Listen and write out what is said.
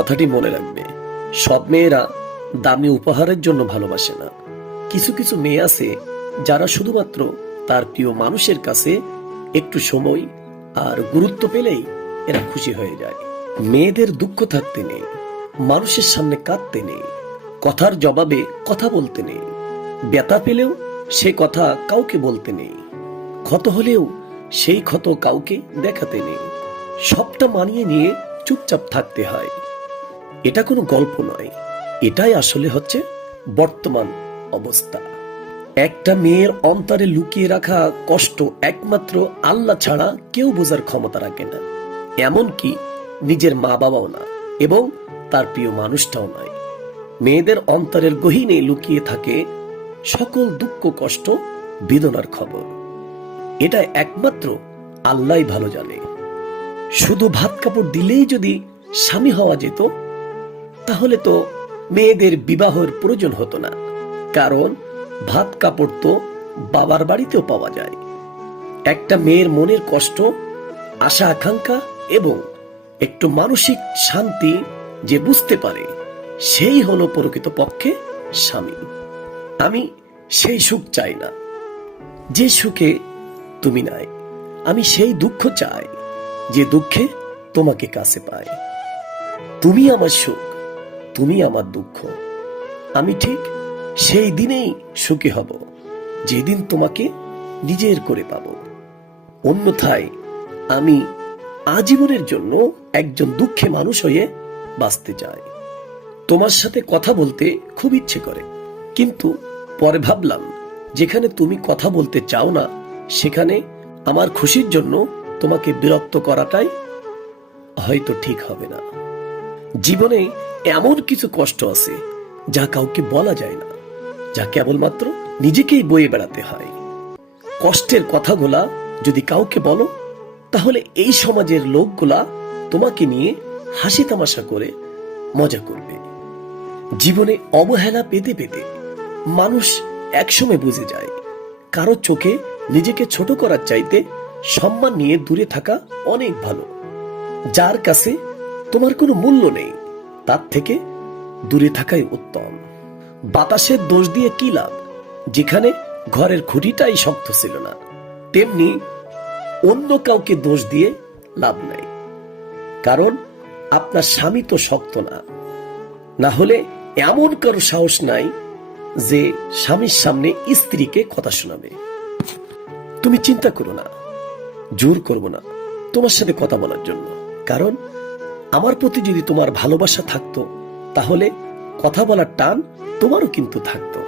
কথাটি মনে রাখবে, সব মেয়েরা দামি উপহারের জন্য ভালোবাসে না। কিছু কিছু মেয়ে আছে যারা শুধুমাত্র তার প্রিয় মানুষের কাছে একটু সময় আর গুরুত্ব পেলেই এরা খুশি হয়ে যায়। মেয়েদের দুঃখ থাকতে নেই, মানুষের সামনে কাঁদতে নেই, কথার জবাবে কথা বলতে নেই, ব্যথা পেলেও সে কথা কাউকে বলতে নেই, ক্ষত হলেও সেই ক্ষত কাউকে দেখাতে নেই। সবটা মানিয়ে নিয়ে চুপচাপ থাকতে হয়। এটা কোনো গল্প নয়, এটাই আসলে হচ্ছে বর্তমান অবস্থা। একটা মেয়ের অন্তরে লুকিয়ে রাখা কষ্ট একমাত্র আল্লাহ ছাড়া কেউ বোঝার ক্ষমতা রাখে না, এমনকি নিজের মা বাবাও না, এবং তার প্রিয় মানুষটাও নয়। মেয়েদের অন্তরের গহীনে লুকিয়ে থাকে সকল দুঃখ, কষ্ট, বেদনার খবর। এটা একমাত্র আল্লাহই ভালো জানে। শুধু ভাত কাপড় দিলেই যদি স্বামী হওয়া যেত, তাহলে তো মেয়েদের বিবাহের প্রয়োজন হতো না। কারণ ভাত কাপড় তো বাবার বাড়িতেও পাওয়া যায়। একটা মেয়ের মনের কষ্ট, আশা আকাঙ্ক্ষা এবং একটু মানসিক শান্তি যে বুঝতে পারে, সেই হলো প্রকৃতপক্ষে স্বামী। আমি সেই সুখ চাই না যে সুখে তুমি নাই। আমি সেই দুঃখ চাই যে দুঃখে তোমাকে কাছে পাই। তুমি আমার সুখ, তুমি আমার দুঃখ। আমি ঠিক সেই দিনেই সুখী হব যেদিন তোমাকে নিজের করে পাব। অন্যথায় আমি আজীবনের জন্য একজন দুঃখী মানুষ হয়ে বাঁচতে চাই। তোমার সাথে কথা বলতে খুব ইচ্ছে করে, কিন্তু পরে ভাবলাম যেখানে তুমি কথা বলতে চাও না, সেখানে আমার খুশির জন্য তোমাকে বিরক্ত করাটাই হয়তো ঠিক হবে না। জীবনে এমন কিছু কষ্ট আছে যা কাউকে বলা যায় না, যা কেবলমাত্র নিজেকেই বয়ে বেড়াতে হয়। কষ্টের কথাগুলা যদি কাউকে বলো, তাহলে এই সমাজের লোকগুলা তোমাকে নিয়ে হাসি তামাশা করে মজা করবে। জীবনে অবহেলা পেতে পেতে মানুষ একসময় বুঝে যায়, কারো চোখে নিজেকে ছোট করার চাইতে সম্মান নিয়ে দূরে থাকা অনেক ভালো। যার কাছে তোমার কোনো মূল্য নেই, তার থেকে দূরে থাকাই উত্তম। বাতাসের দোষ দিয়ে কি লাভ, যেখানে ঘরের খুঁটিটাই শক্ত ছিল না। তেমনি অন্য কাউকে দোষ দিয়ে লাভ নাই, কারণ আপনার স্বামী তো শক্ত না। না হলে এমন কারো সাহস নাই যে স্বামীর সামনে স্ত্রীকে কথা শোনাবে। তুমি চিন্তা করো না, জোর করব না তোমার সাথে কথা বলার জন্য। কারণ আমার প্রতি যদি তোমার ভালোবাসা থাকতো, তাহলে কথা বলার টান তোমারও কিন্তু থাকতো।